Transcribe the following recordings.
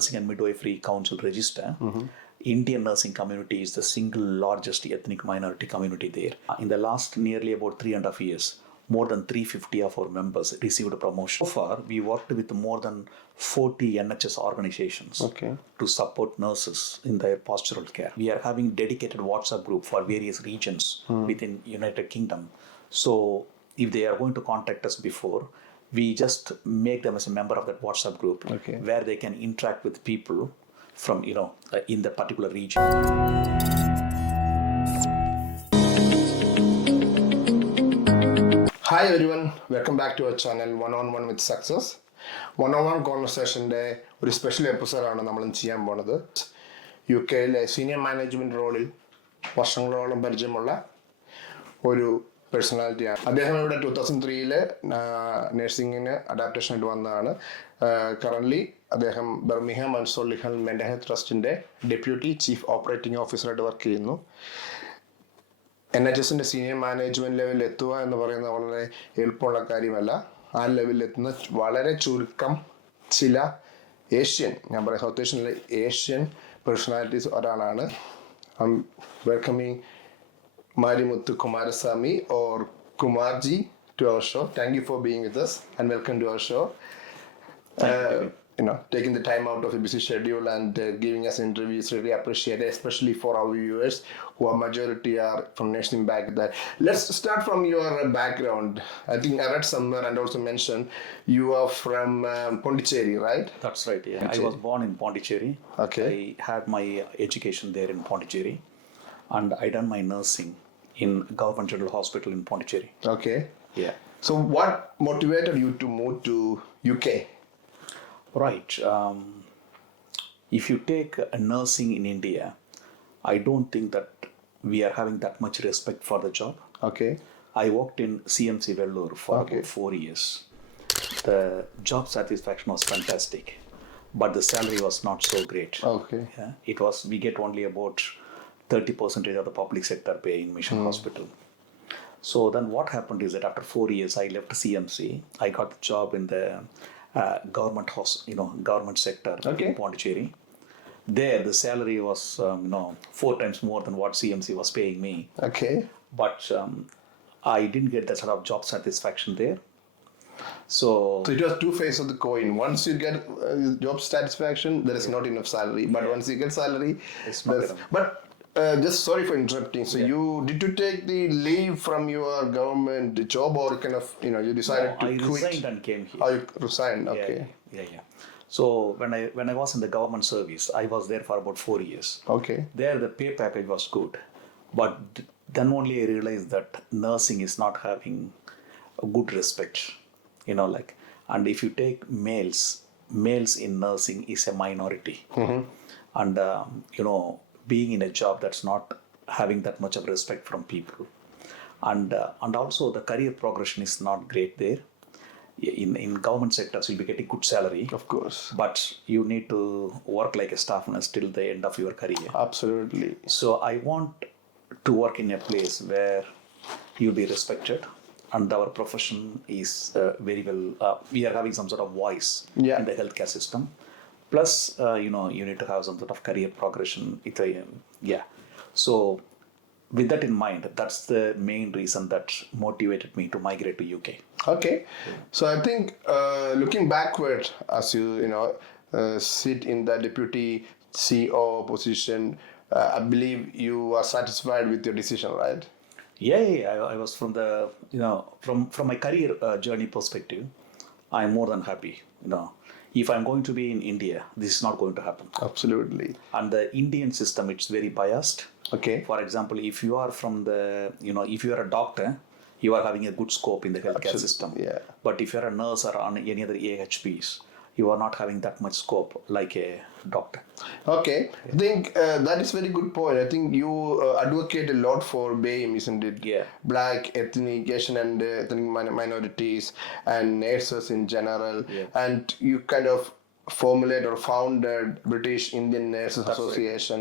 Nursing and Midwifery Council register, Indian nursing community is the single largest ethnic minority community there. In the last nearly about 3.5 years, more than 350 of our members received a promotion. So far, we worked with more than 40 NHS organizations to support nurses in their pastoral care. We are having dedicated WhatsApp group for various regions within United Kingdom. So if they are going to contact us before, we just make them as a member of that WhatsApp group where they can interact with people from, in the particular region. Hi everyone, welcome back to our channel One-on-One with Success. One-on-One conversationന്റെ ഒരു special എപ്പിസോഡാണ് നമ്മൾ ചെയ്യാൻ പോണത്. UK-ലെ senior management റോളിൽ വർഷങ്ങളോളം പരിചയമുള്ള ഒരു പേഴ്സണാലിറ്റിയാണ്. അദ്ദേഹം ഇവിടെ 2003 നഴ്സിംഗിന് അഡാപ്റ്റേഷൻ ആയിട്ട് വന്നതാണ്. കറൻ്റ്ലി അദ്ദേഹം Birmingham and Solihull mental health ട്രസ്റ്റിൻ്റെ ഡെപ്യൂട്ടി ചീഫ് ഓപ്പറേറ്റിംഗ് ഓഫീസറായിട്ട് വർക്ക് ചെയ്യുന്നു. NHSന്റെ സീനിയർ മാനേജ്മെന്റ് ലെവലിൽ എത്തുക എന്ന് പറയുന്നത് വളരെ എളുപ്പമുള്ള കാര്യമല്ല. ആ ലെവലിൽ എത്തുന്ന വളരെ ചുരുക്കം ചില ഞാൻ പറയാം സൗത്ത് ഏഷ്യനിലെ ഏഷ്യൻ പേഴ്സണാലിറ്റീസ് ഒരാളാണ്. Welcoming Marimouttou Coumarassamy or Kumarji to our show. Thank you for being with us and welcome to our show. Taking the time out of a busy schedule and giving us interviews, really appreciate it, especially for our viewers who are majority are from nursing background. Let's start from your background. I think I read somewhere and also mentioned you are from Pondicherry, right? That's right, yeah. Pondicherry. I was born in Pondicherry. Okay. I had my education there in Pondicherry and I done my nursing in Government General Hospital in Pondicherry. Okay. Yeah. So what motivated you to move to UK? Right. If you take nursing in India, I don't think that we are having that much respect for the job. Okay. I worked in CMC Vellore for about 4 years. The job satisfaction was fantastic, but the salary was not so great. Okay. Yeah? We get only about 30% of the public sector pay in Mission Hospital. So then what happened is that after 4 years, I left CMC. I got the job in the government sector in Pondicherry. There, the salary was 4 times more than what CMC was paying me. Okay. But I didn't get that sort of job satisfaction there. So it was two faces of the coin. Once you get job satisfaction, there is not enough salary. But once you get salary, it's not enough. But just sorry for interrupting. So did you take the leave from your government job or kind of, you decided to quit? I resigned and came here. Oh, you resigned, okay. Yeah. So when I was in the government service, I was there for about 4 years. Okay. There the pay package was good. But then only I realized that nursing is not having a good respect. And if you take males in nursing is a minority. And, being in a job that's not having that much of respect from people. And also the career progression is not great there. In government sectors, you'll be getting good salary. Of course. But you need to work like a staff nurse till the end of your career. Absolutely. So I want to work in a place where you'll be respected and our profession is very well, we are having some sort of voice in the healthcare system. Plus, you need to have some sort of career progression. So, with that in mind, that's the main reason that motivated me to migrate to UK. Okay. So, I think looking backward, as you sit in the deputy CEO position, I believe you are satisfied with your decision, right? Yeah. I was from the, from my career journey perspective, I'm more than happy, If I'm going to be in India, this is not going to happen. Absolutely. And the Indian system, it's very biased. Okay. For example, if you are from if you are a doctor, you are having a good scope in the healthcare system. Yeah. But if you're a nurse or on any other AHPs, you are not having that much scope like a doctor. Okay. I think that is very good point. I think you advocate a lot for BAME, isn't it? Yeah. Black, ethnic, Asian and ethnic minorities and nurses in general. Yeah. And you kind of formulate or founded British Indian Nurses Association.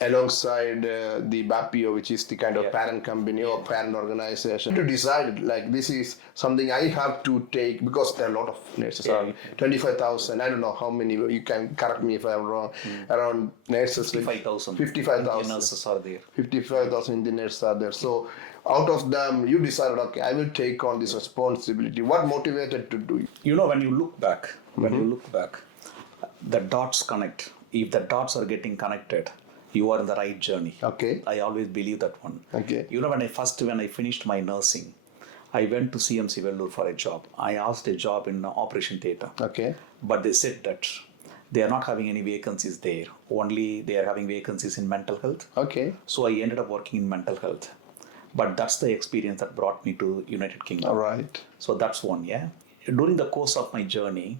alongside the BAPIO, which is the kind of Yeah. parent company or parent organization, to decide like this is something I have to take because there are a lot of nurses, around 25,000. I don't know how many. You can correct me if I'm wrong. Around nurses, 55,000. 55,000 nurses are there. 55,000 Indian nurses are there. So out of them, you decided, okay, I will take on this responsibility. What motivated to do it? When you look back, the dots connect. If the dots are getting connected, you are in the right journey. Okay. I always believe that one. Okay. When I finished my nursing, I went to CMC Vellore for a job. I asked a job in operation theatre. Okay. But they said that they are not having any vacancies there. Only they are having vacancies in mental health. Okay. So I ended up working in mental health. But that's the experience that brought me to United Kingdom. All right. So that's one, yeah. During the course of my journey,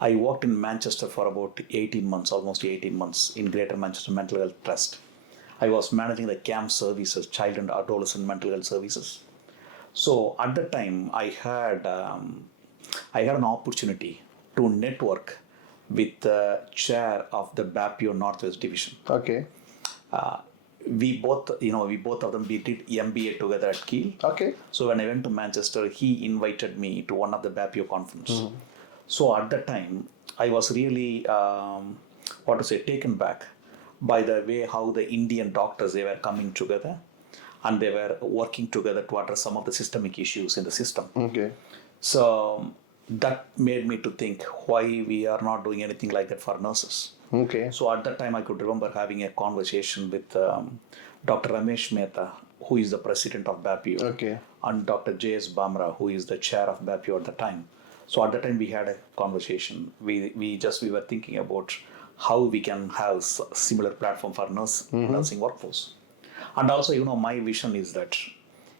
I worked in Manchester for about 18 months, almost 18 months, in Greater Manchester Mental Health Trust. I was managing the CAMP services, child and adolescent mental health services. So at the time, I had an opportunity to network with the chair of the BAPIO Northwest Division. Okay. We both of them, we did MBA together at Kiel. Okay. So when I went to Manchester, he invited me to one of the BAPIO conference. So at that time, I was really, taken back by the way how the Indian doctors, they were coming together and they were working together to address some of the systemic issues in the system. Okay. So that made me to think why we are not doing anything like that for nurses. Okay. So at that time, I could remember having a conversation with Dr. Ramesh Mehta, who is the president of BAPIO, Okay. and Dr. J.S. Bamra, who is the chair of BAPIO at the time. So at the time, we had a conversation. We were thinking about how we can have similar platform for nursing workforce. And also, my vision is that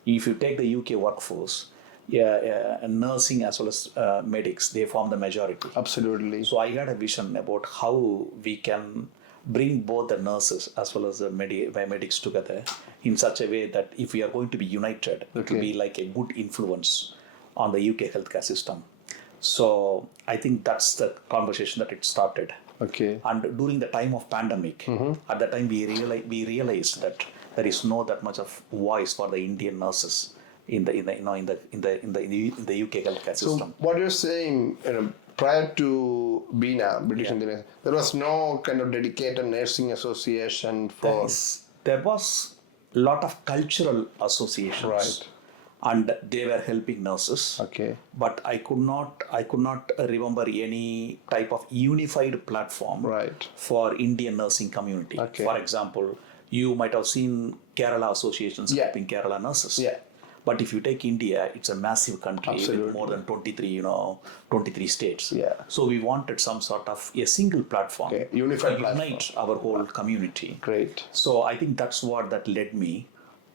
if you take the UK workforce, nursing as well as medics, they form the majority. Absolutely. So I had a vision about how we can bring both the nurses as well as the medics together in such a way that if we are going to be united, it will be like a good influence on the UK healthcare system. So I think that's the conversation that it started. Okay. And during the time of pandemic, at that time we realized that there is no that much of voice for the Indian nurses in the UK healthcare system. So what you're saying, prior to BINA, British Indian, there was no kind of dedicated nursing association for. There was a lot of cultural associations. Right. And they were helping nurses. Okay. But I could not remember any type of unified platform for Indian nursing community. Okay. For example, you might have seen Kerala associations helping Kerala nurses. Yeah. But if you take India, it's a massive country with more than 23 states. Yeah. So we wanted some sort of a single platform unified to unite our whole community. Great. So I think that's what that led me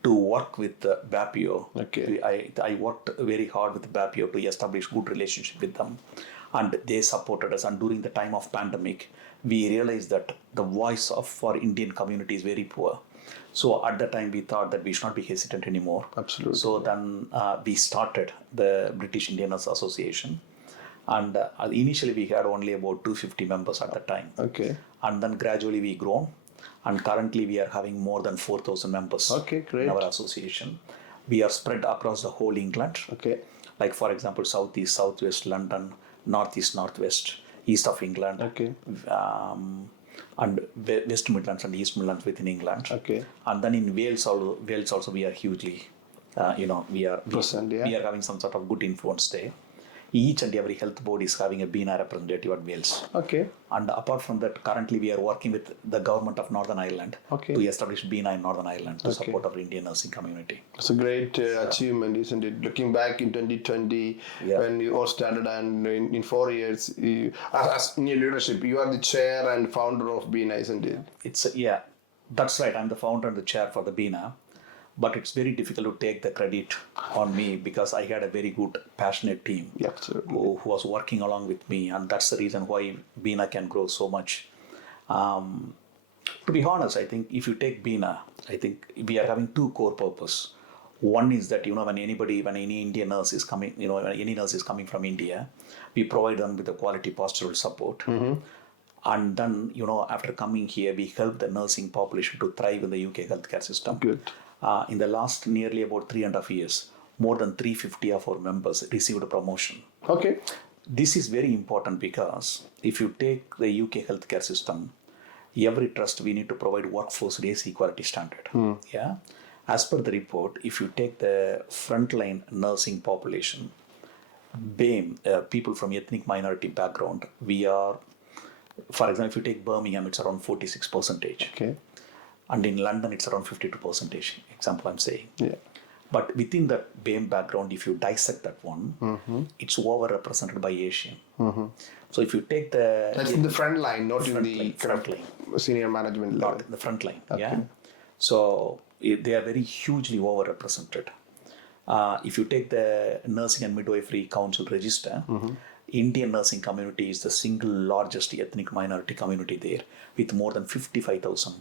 to work with BAPIO. Okay. I worked very hard with BAPIO to establish good relationship with them, and they supported us. And during the time of pandemic, we realized that the voice for Indian community is very poor. So at the time, we thought that we should not be hesitant anymore. Absolutely. So then we started the British Indian Nurse Association. And initially, we had only about 250 members at the time. Okay. And then gradually we grown. And currently we are having more than 4,000 members in our association. We are spread across the whole England. Okay. Like for example, Southeast, Southwest London, Northeast, Northwest, East of England. Okay. And West Midlands and East Midlands within England. Okay. And then in Wales also we are hugely, we are present. We are having some sort of good influence there. Each and every health board is having a BINA representative at Wales. Okay. And apart from that, currently we are working with the government of Northern Ireland to establish BINA in Northern Ireland to support our Indian nursing community. It's a great achievement, isn't it? Looking back in 2020, when you all started, and in 4 years, as in your leadership, you are the chair and founder of BINA, isn't it? That's right. I'm the founder and the chair for the BINA. But it's very difficult to take the credit on me because I had a very good, passionate team who was working along with me. And that's the reason why BINA can grow so much. To be honest, I think if you take BINA, I think we are having two core purposes. One is that, when any Indian nurse is coming, when any nurse is coming from India, we provide them with the quality postural support. And then, after coming here, we helped the nursing population to thrive in the UK healthcare system. Good. In the last nearly about 3.5 years, more than 350 of our members received a promotion. Okay. This is very important because if you take the UK healthcare system, every trust we need to provide workforce race equality standard. Yeah. As per the report, if you take the frontline nursing population, BAME, people from ethnic minority background, we are, for example, if you take Birmingham, it's around 46%. Okay. And in London, it's around 52%. Example, I'm saying. Yeah. But within that BAME background, if you dissect that one, it's overrepresented by Asian. So if you take the... That's in the front line, not in front the line, front line. Senior management level. Not in the front line. Yeah. So they are very hugely overrepresented. If you take the Nursing and Midwifery Council register, Indian nursing community is the single largest ethnic minority community there, with more than 55,000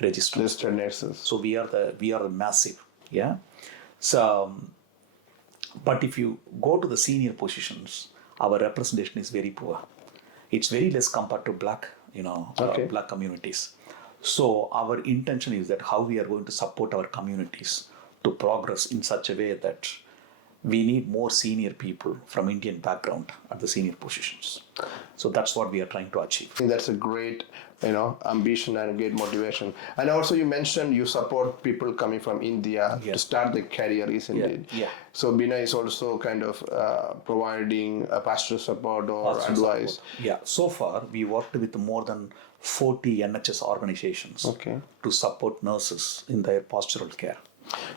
Registered nurses. So we are the massive, yeah. So, but if you go to the senior positions, our representation is very poor. It's very less compared to black, black communities. So our intention is that how we are going to support our communities to progress in such a way that we need more senior people from Indian background at the senior positions. So that's what we are trying to achieve. I think that's a great, ambition and a great motivation. And also you mentioned you support people coming from India to start their career, isn't it? Yeah. So BINA is also kind of providing a pastoral support or advice. Support. Yeah. So far, we worked with more than 40 NHS organizations to support nurses in their pastoral care.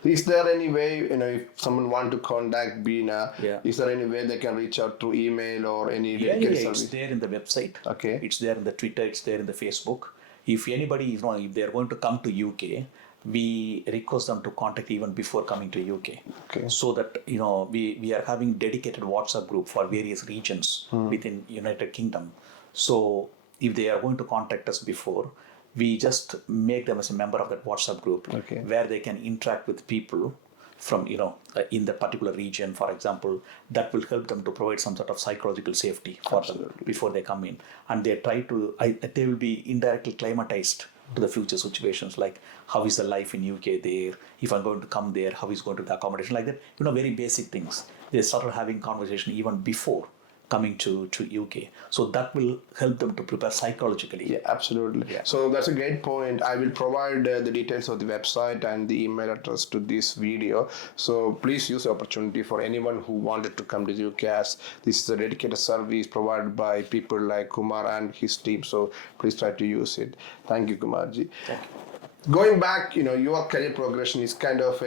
Is there any way, if someone want to contact BINA, is there any way they can reach out through email or any dedicated service? It's there in the website. Okay. It's there in the Twitter. It's there in the Facebook. If anybody, if they are going to come to UK, we request them to contact even before coming to UK. Okay. So that, we are having dedicated WhatsApp group for various regions within United Kingdom. So if they are going to contact us before, we just make them as a member of that WhatsApp group where they can interact with people from, in the particular region, for example. That will help them to provide some sort of psychological safety for them before they come in. And they try to, they will be indirectly climatized to the future situations, like how is the life in UK there, if I'm going to come there, how is going to the accommodation, like that, very basic things. They started having conversation even before coming to UK. So that will help them to prepare psychologically. Yeah, absolutely. Yeah. So that's a great point. I will provide the details of the website and the email address to this video. So please use the opportunity for anyone who wanted to come to the UK, as this is a dedicated service provided by people like Kumar and his team. So please try to use it. Thank you, Kumarji. Thank you. Going back, your career progression is kind of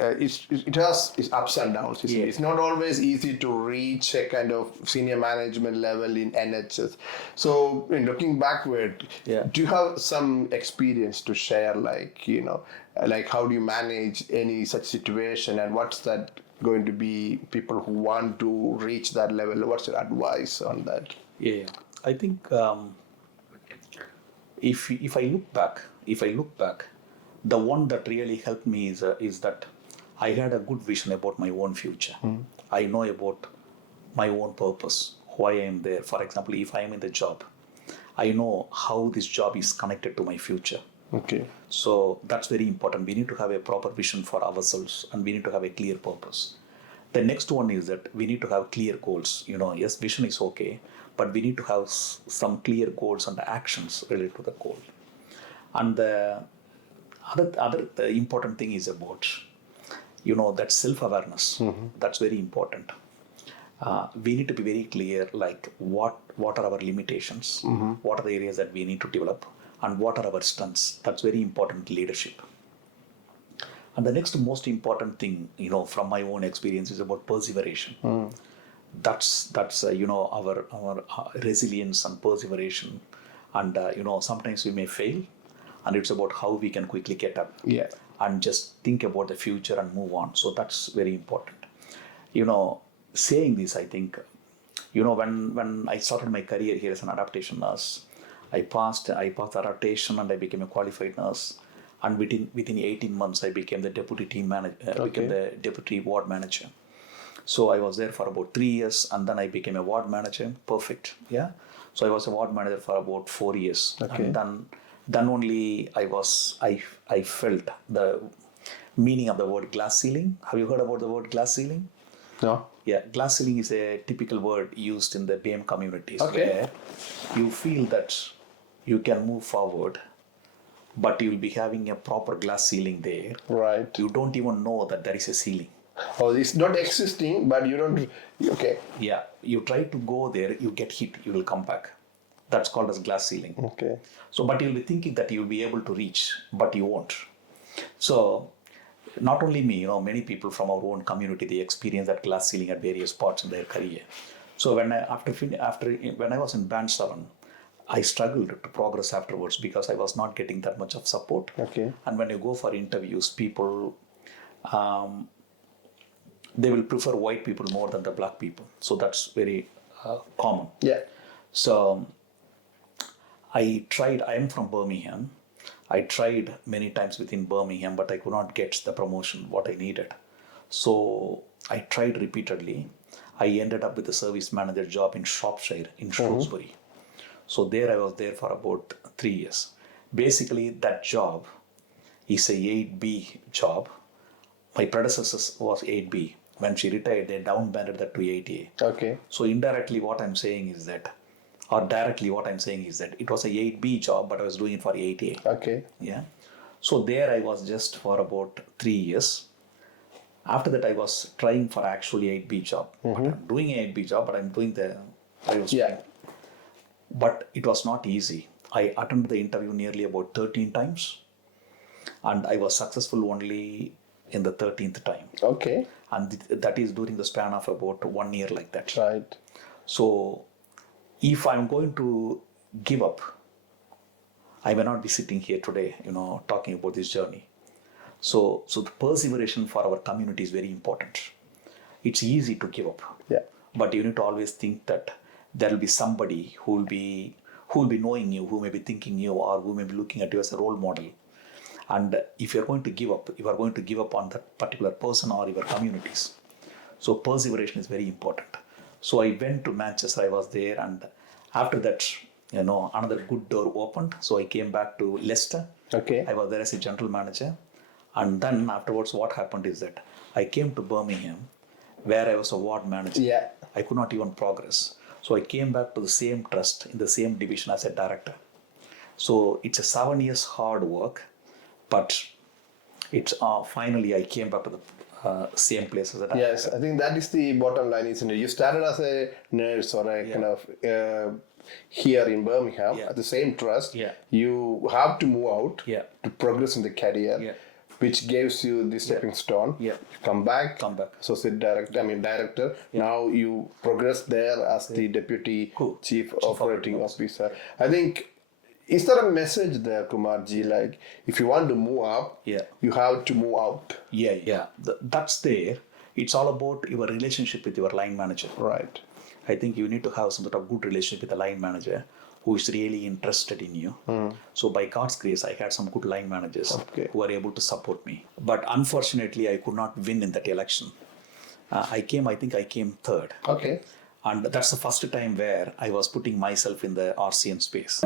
it has its ups and downs. It's not always easy to reach a kind of senior management level in NHS. So, looking backward, do you have some experience to share? Like how do you manage any such situation, and what's that going to be? People who want to reach that level, what's your advice on that? Yeah, I think if I look back, the one that really helped me is that I had a good vision about my own future. I know about my own purpose, why I am there. For example, if I am in the job, I know how this job is connected to my future. Okay. So that's very important. We need to have a proper vision for ourselves, and we need to have a clear purpose. The next one is that we need to have clear goals. Yes, vision is okay, but we need to have some clear goals and actions related to the goal. And the other important thing is about that self-awareness. That's very important. We need to be very clear, like what are our limitations, what are the areas that we need to develop, and what are our strengths. That's very important leadership. And the next most important thing, from my own experience, is about perseveration. That's our resilience and perseveration. And sometimes we may fail, and it's about how we can quickly get up. Yeah. And just think about the future and move on. So that's very important. Saying this, I think, when I started my career here as an adaptation nurse, I passed adaptation and I became a qualified nurse. And within 18 months, I became the deputy team manager, became the deputy ward manager. So I was there for about 3 years, and then I became a ward manager. Perfect. Yeah. So I was a ward manager for about 4 years. Okay. And then only I felt the meaning of the word glass ceiling. Have you heard about the word glass ceiling? No. Yeah, glass ceiling is a typical word used in the BM communities, Okay. where you feel that you can move forward, but you'll be having a proper glass ceiling there. Right. You don't even know that there is a ceiling. Oh, it's not existing, but you don't. Okay. Yeah, you try to go there, you get hit, you will come back. That's called as glass ceiling. Okay. So, but you'll be thinking that you'll be able to reach, but you won't. So, not only me, many people from our own community, they experience that glass ceiling at various parts in their career. So when when I was in Band 7, I struggled to progress afterwards because I was not getting that much of support. Okay. And when you go for interviews, people, they will prefer white people more than the black people. So that's very common. Yeah. So I am from Birmingham. I tried many times within Birmingham, but I could not get the promotion what I needed. So I tried repeatedly. I ended up with a service manager job in Shropshire, in Shrewsbury. So there I was there for about 3 years. Basically, that job is a 8B job. My predecessor was 8B. When she retired, they downbanded that to 8A. Okay. So indirectly what I'm saying is that, or directly what I'm saying is that it was a 8B job, but I was doing it for 8A. Okay. Yeah. So there I was just for about 3 years. After that I was trying for actually 8B job. But I'm doing an 8B job, but I'm doing Yeah. But it was not easy. I attended the interview nearly about 13 times, and I was successful only in the 13th time. Okay. And that is during the span of about 1 year like that. Right. So if I'm going to give up, I may not be sitting here today, talking about this journey. So the perseveration for our community is very important. It's easy to give up. Yeah. But you need to always think that there will be somebody who will be knowing you, who may be thinking you, or who may be looking at you as a role model. And if you're going to give up, you are going to give up on that particular person or your communities. So perseveration is very important. So I went to Manchester, I was there, and after that, another good door opened. So I came back to Leicester. Okay. I was there as a general manager. And then afterwards, what happened is that I came to Birmingham, where I was a ward manager. Yeah. I could not even progress. So I came back to the same trust in the same division as a director. So it's a 7 years hard work, but it's finally I came back to the same place as a director. Yes, I think that is the bottom line, isn't it? You started as a nurse or a kind of here in Birmingham at the same trust. Yeah. You have to move out to progress in the career. Yeah. Which gives you the stepping stone. Yeah. Come back. Associate director. Director. Yeah. Now you progress there as the deputy chief operating officer. I think, is there a message there, Kumarji? Like, if you want to move up, you have to move out. Yeah. That's there. It's all about your relationship with your line manager. Right. I think you need to have some sort of good relationship with the line manager who is really interested in you. So by God's grace, I had some good line managers who were able to support me. But unfortunately, I could not win in that election. I think I came third. Okay. And that's the first time where I was putting myself in the RCN space.